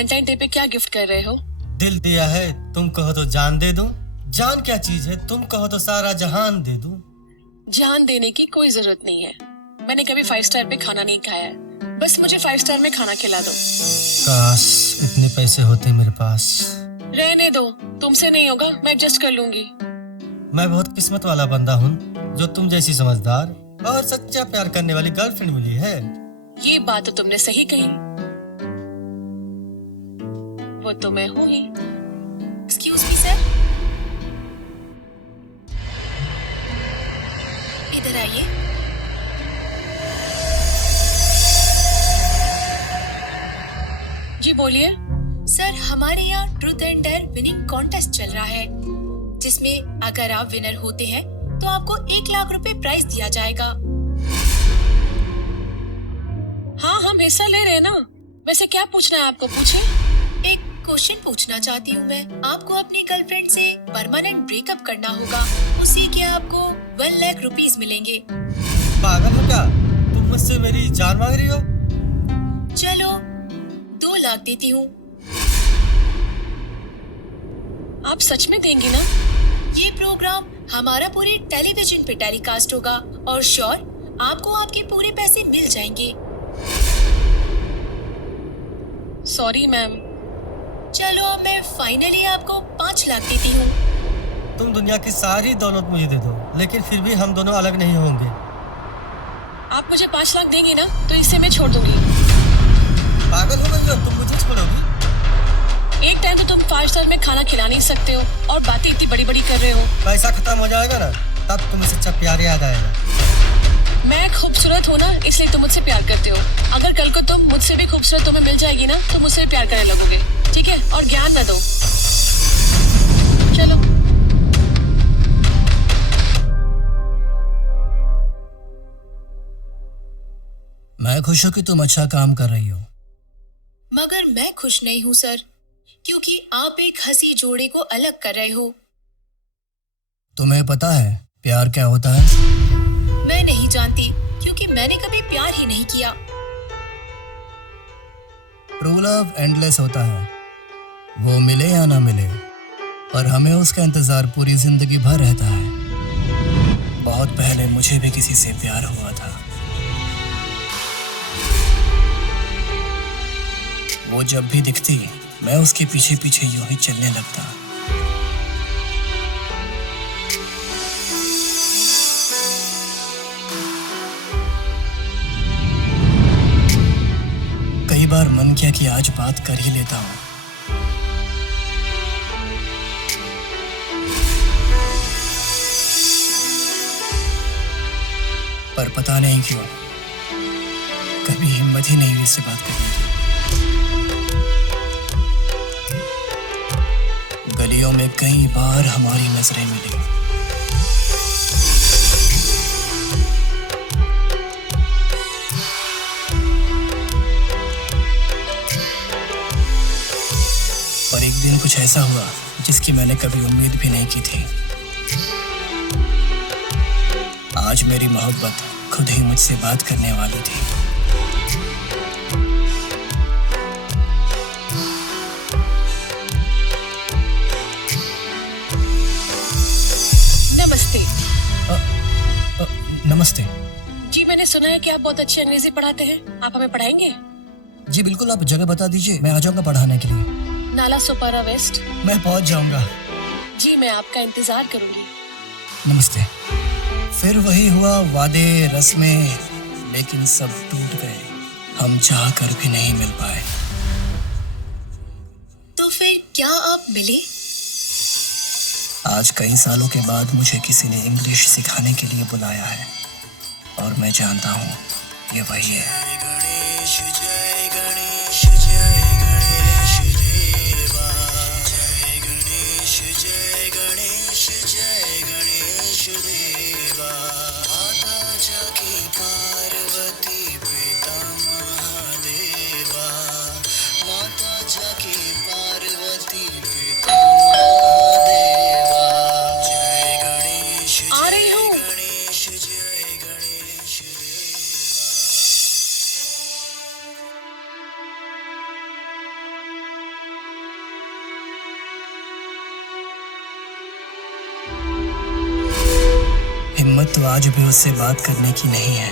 Valentine day पे क्या gift कर रहे हो? दिल दिया है, तुम कहो तो जान दे दूं। जान क्या चीज है, तुम कहो तो सारा जहान दे दूं। जान देने की कोई जरूरत नहीं है। मैंने कभी 5 स्टार पे खाना नहीं खाया है, बस मुझे 5 स्टार में खाना खिला दो। काश इतने पैसे होते मेरे पास। रहने दो, तुमसे नहीं होगा, मैं एडजस्ट कर लूंगी। मैं बहुत किस्मत वाला बंदा हूँ जो तुम जैसी समझदार और सच्चा प्यार करने वाली गर्लफ्रेंड मिली है। ये बात तो तुमने सही कही, वो तो मैं हूँ ही। एक्सक्यूज मी सर, इधर आइए। जी बोलिए। सर, हमारे यहाँ truth and dare winning contest चल रहा है, जिसमें अगर आप विनर होते हैं तो आपको 1 लाख रुपए प्राइज दिया जाएगा। हाँ, हम हिस्सा ले रहे हैं ना। वैसे क्या पूछना है आपको, पूछे। एक क्वेश्चन पूछना चाहती हूँ मैं। आपको अपनी गर्लफ्रेंड से परमानेंट ब्रेकअप करना होगा, उससे क्या आपको 1 लाख रुपीज मिलेंगे। पागल हो क्या तुम? मुझसे मेरी जान मांग रही हो? चलो 2 लाख देती हूँ। आप सच में देंगी ना? ये प्रोग्राम हमारा पूरे टेलीविजन पे टेलीकास्ट होगा और श्योर आपको आपके पूरे पैसे मिल जाएंगे। Sorry ma'am. चलो अब मैं फाइनली आपको 5 लाख देती हूँ। तुम दुनिया की सारी दौलत मुझे दे दो, लेकिन फिर भी हम दोनों अलग नहीं होंगे। आप मुझे 5 लाख देंगी ना, तो इससे मैं छोड़ दूंगी। पागल हो गई हो तुम? मुझे छोड़ोगी? एक टाइम तो तुम 5 स्टार में खाना खिला नहीं सकते हो और बातें इतनी बड़ी बड़ी कर रहे हो। पैसा खत्म हो जाएगा ना, तब तुम्हें सच्चा प्यार याद आएगा। मैं खूबसूरत हूँ ना, इसलिए तुम मुझसे प्यार करते हो। अगर कल को तुम मुझसे भी खूबसूरत तुम्हें मिल जाएगी ना, तो मुझसे प्यार करने लगोगे, ठीक है? और ज्ञान न दो। चलो। मैं खुश हूँ कि तुम अच्छा काम कर रही हो। मगर मैं खुश नहीं हूँ सर, क्योंकि आप एक हंसी जोड़े को अलग कर रहे हो। तुम्हें पता है प्यार क्या होता है? मैं नहीं जानती, क्योंकि मैंने कभी प्यार ही नहीं किया। ट्रू लव एंडलेस होता है, वो मिले या ना मिले, पर हमें उसका इंतजार पूरी जिंदगी भर रहता है। बहुत पहले मुझे भी किसी से प्यार हुआ था। वो जब भी दिखती मैं उसके पीछे पीछे यूं ही चलने लगता। कई बार मन किया कि आज बात कर ही लेता हूँ, पर पता नहीं क्यों कभी हिम्मत ही नहीं हुई इससे बात करने की। गलियों में कई बार हमारी नजरें मिली, पर एक दिन कुछ ऐसा हुआ जिसकी मैंने कभी उम्मीद भी नहीं की थी। आज मेरी मोहब्बत खुद ही मुझसे बात करने वाली थी। नमस्ते। नमस्ते। जी, मैंने सुना है कि आप बहुत अच्छी अंग्रेजी पढ़ाते हैं। आप हमें पढ़ाएंगे? जी बिल्कुल, आप जगह बता दीजिए, मैं आ जाऊंगा पढ़ाने के लिए। नाला सोपारा वेस्ट। मैं पहुंच जाऊंगा। जी, मैं आपका इंतजार करूंगी। नमस्ते। फिर वही हुआ, वादे रस्में, लेकिन सब टूट गए। हम चाह कर भी नहीं मिल पाए। तो फिर क्या आप मिले? आज कई सालों के बाद मुझे किसी ने इंग्लिश सिखाने के लिए बुलाया है और मैं जानता हूँ ये वही है। आ रही हूँ। हिम्मत तो आज भी उससे बात करने की नहीं है,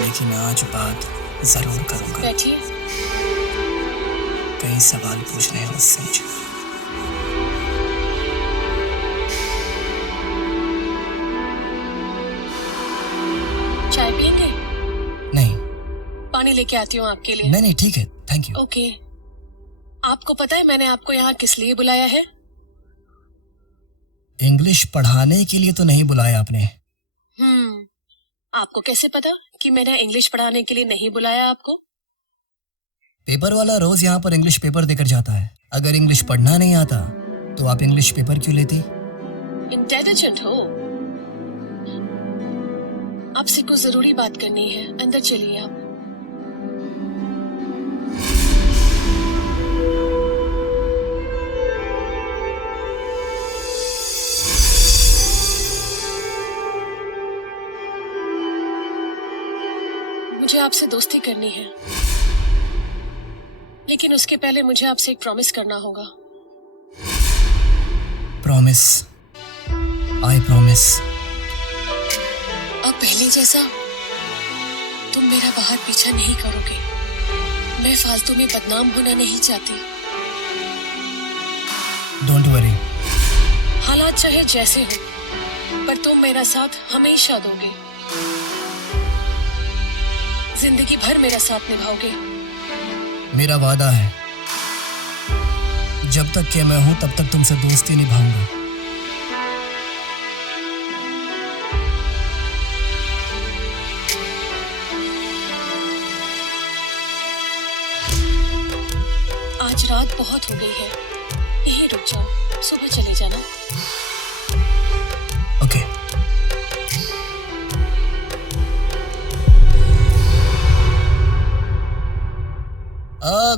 लेकिन आज बात जरूर करूंगा। बैठिए। कई सवाल पूछने हैं उससे मुझे। चाय पियेंगे? नहीं पानी लेके आती हूँ आपके लिए। नहीं नहीं, ठीक है, थैंक यू। ओके। आपको पता है मैंने आपको यहाँ किस लिए बुलाया है? इंग्लिश पढ़ाने के लिए तो नहीं बुलाया आपने। आपको कैसे पता कि मैंने इंग्लिश पढ़ाने के लिए नहीं बुलाया आपको? पेपर वाला रोज यहाँ पर इंग्लिश पेपर देकर जाता है। अगर इंग्लिश पढ़ना नहीं आता तो आप इंग्लिश पेपर क्यों लेती? इंटेलिजेंट हो। आपसे कुछ जरूरी बात करनी है, अंदर चलिए आप। मुझे आपसे दोस्ती करनी है, लेकिन उसके पहले मुझे आपसे एक प्रॉमिस करना होगा। प्रॉमिस? I promise. अब पहले जैसा तुम मेरा बाहर पीछा नहीं करोगे। मैं फालतू में बदनाम होना नहीं चाहती। Don't worry. हालात चाहे जैसे हो, पर तुम मेरा साथ हमेशा दोगे। जिंदगी भर मेरा साथ निभाओगे। मेरा वादा है, जब तक कि मैं हूं तब तक तुमसे दोस्ती निभाऊंगा। आज रात बहुत हो गई है, यहीं रुक जाओ, सुबह चले जाना। ओके।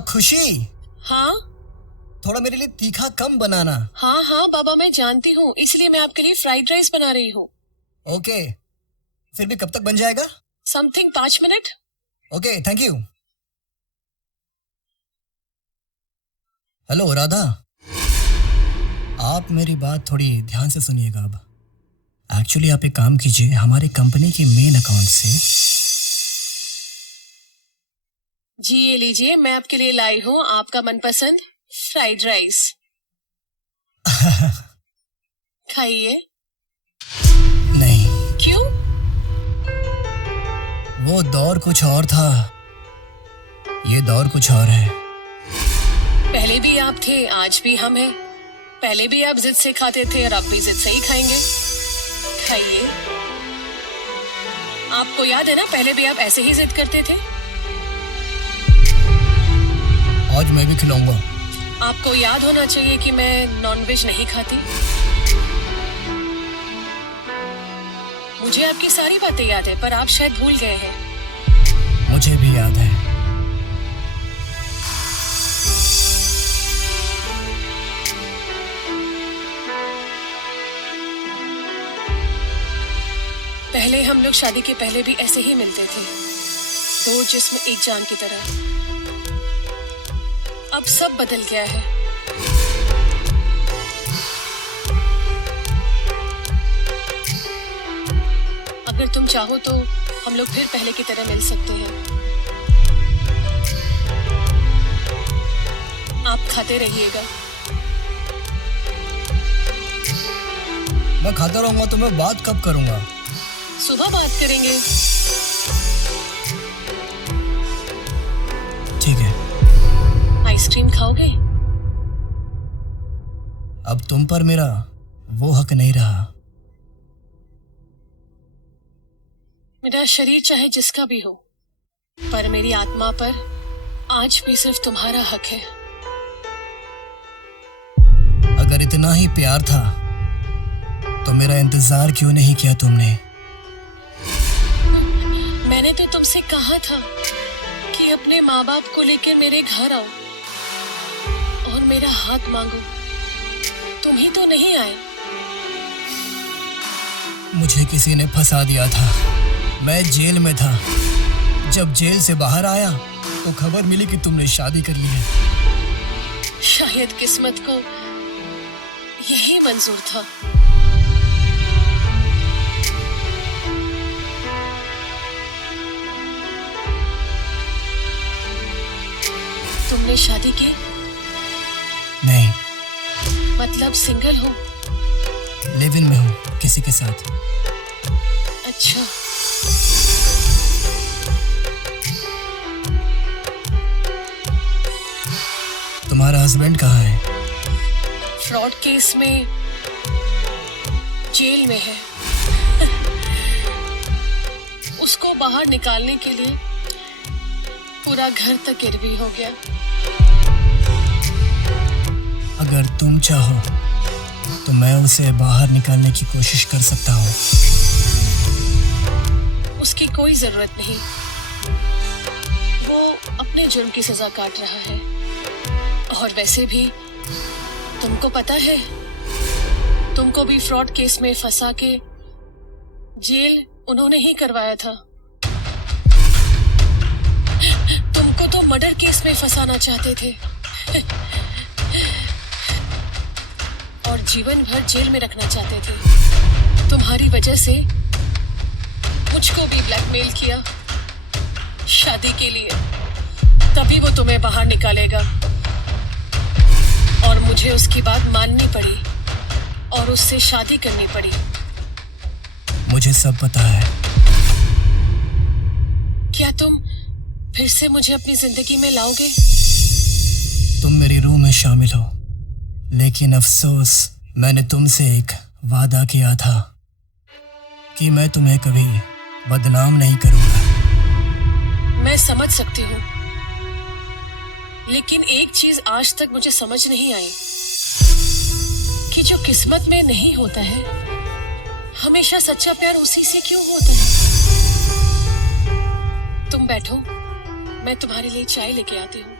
खुशी, हाँ थोड़ा मेरे लिए तीखा कम बनाना। हाँ हाँ बाबा, मैं जानती हूँ, इसलिए मैं आपके लिए फ्राइड राइस बना रही हूँ। ओके, फिर भी कब तक बन जाएगा? Something 5 minute. Okay, thank you. Hello Radha, आप मेरी बात थोड़ी ध्यान से सुनिएगा। अब एक्चुअली आप एक काम कीजिए, हमारी कंपनी के मेन अकाउंट से जी ये लीजिए, मैं आपके लिए लाई हूँ आपका मनपसंद फ्राइड राइस। खाइए। नहीं, क्यों? वो दौर कुछ और था, ये दौर कुछ और है। पहले भी आप थे, आज भी हम हैं। पहले भी आप जिद से खाते थे और अब भी जिद से ही खाएंगे। खाइए। आपको याद है ना, पहले भी आप ऐसे ही जिद करते थे। आज मैं भी खिलाऊंगा। आपको याद होना चाहिए कि मैं नॉनवेज नहीं खाती। मुझे आपकी सारी बातें याद है, पर आप शायद भूल गए हैं। मुझे भी याद है। पहले हम लोग शादी के पहले भी ऐसे ही मिलते थे, दो जिस्म एक जान की तरह। अब सब बदल गया है। अगर तुम चाहो तो हम लोग फिर पहले की तरह मिल सकते हैं। आप खाते रहिएगा। मैं खाता रहूंगा तो मैं बात कब करूंगा? सुबह बात करेंगे। ठीक है। आइसक्रीम खाओगे? अब तुम पर मेरा वो हक नहीं रहा। मेरा शरीर चाहे जिसका भी हो, पर मेरी आत्मा पर आज भी सिर्फ तुम्हारा हक है। अगर इतना ही प्यार था तो मेरा इंतजार क्यों नहीं किया तुमने? मैंने तो तुमसे कहा था कि अपने माँ बाप को लेकर मेरे घर आओ और मेरा हाथ मांगो। तुम ही तो नहीं आए। मुझे किसी ने फंसा दिया था, मैं जेल में था। जब जेल से बाहर आया तो खबर मिली कि तुमने शादी कर ली है। शायद किस्मत को यही मंजूर था। तुमने शादी की? नहीं, मतलब सिंगल हो? लिव इन में हूँ किसी के साथ। अच्छा, तुम्हारा हस्बैंड कहाँ है? फ्रॉड केस में जेल में है। उसको बाहर निकालने के लिए पूरा घर तक गिरवी हो गया। अगर तुम चाहो तो मैं उसे बाहर निकालने की कोशिश कर सकता हूँ। उसकी कोई जरूरत नहीं, वो अपने जुर्म की सजा काट रहा है। और वैसे भी तुमको पता है, तुमको भी फ्रॉड केस में फंसा के जेल उन्होंने ही करवाया था। तुमको तो मर्डर केस में फंसाना चाहते थे और जीवन भर जेल में रखना चाहते थे। तुम्हारी वजह से मुझको भी ब्लैकमेल किया शादी के लिए, तभी वो तुम्हें बाहर निकालेगा। और मुझे उसकी बात माननी पड़ी और उससे शादी करनी पड़ी। मुझे सब पता है। क्या तुम फिर से मुझे अपनी जिंदगी में लाओगे? तुम मेरी रूह में शामिल हो, लेकिन अफसोस मैंने तुमसे एक वादा किया था कि मैं तुम्हें कभी बदनाम नहीं करूंगा। मैं समझ सकती हूँ, लेकिन एक चीज आज तक मुझे समझ नहीं आई कि जो किस्मत में नहीं होता है, हमेशा सच्चा प्यार उसी से क्यों होता है। तुम बैठो, मैं तुम्हारे लिए चाय लेके आती हूँ।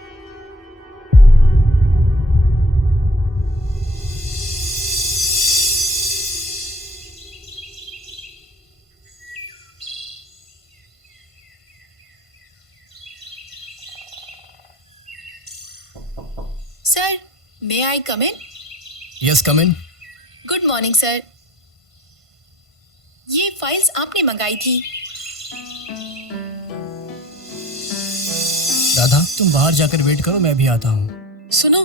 Sir, may I come in? Yes, come in. Good morning sir. ये फाइल्स आपने मंगाई थी। राधा, तुम बाहर जाकर वेट करो, मैं भी आता हूँ। सुनो,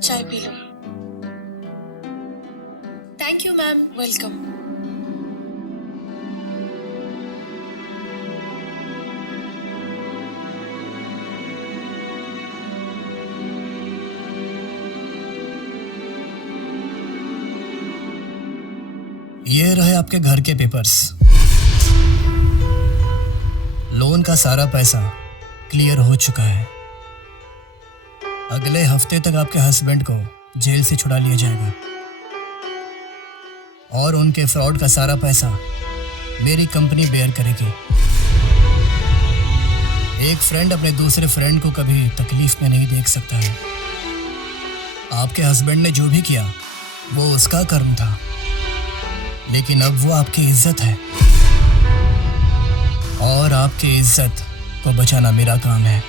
चाय P low. Thank you ma'am. Welcome. ये रहे आपके घर के पेपर्स। लोन का सारा पैसा क्लियर हो चुका है। अगले हफ्ते तक आपके हस्बैंड को जेल से छुड़ा लिया जाएगा और उनके फ्रॉड का सारा पैसा मेरी कंपनी बेयर करेगी। एक फ्रेंड अपने दूसरे फ्रेंड को कभी तकलीफ में नहीं देख सकता है। आपके हस्बैंड ने जो भी किया वो उसका कर्म था, लेकिन अब वो आपकी इज्जत है और आपकी इज्जत को बचाना मेरा काम है।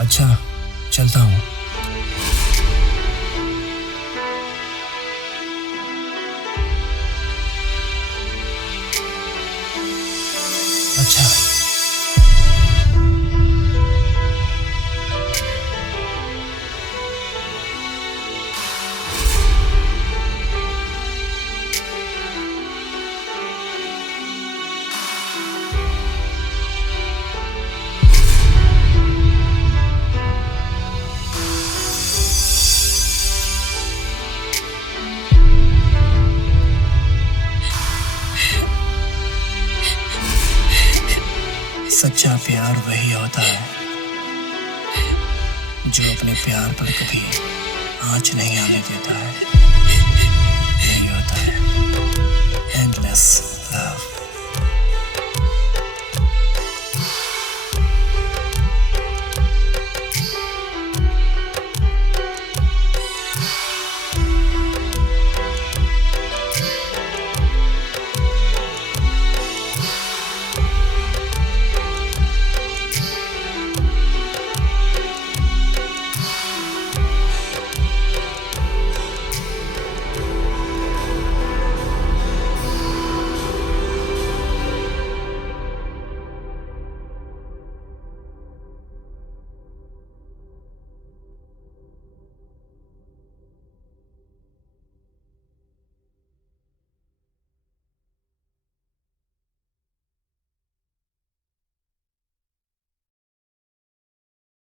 अच्छा, चलता हूँ। अच्छा, सच्चा प्यार वही होता है जो अपने प्यार पर कभी आँच नहीं आने देता है। यही होता है एंडलेस लव।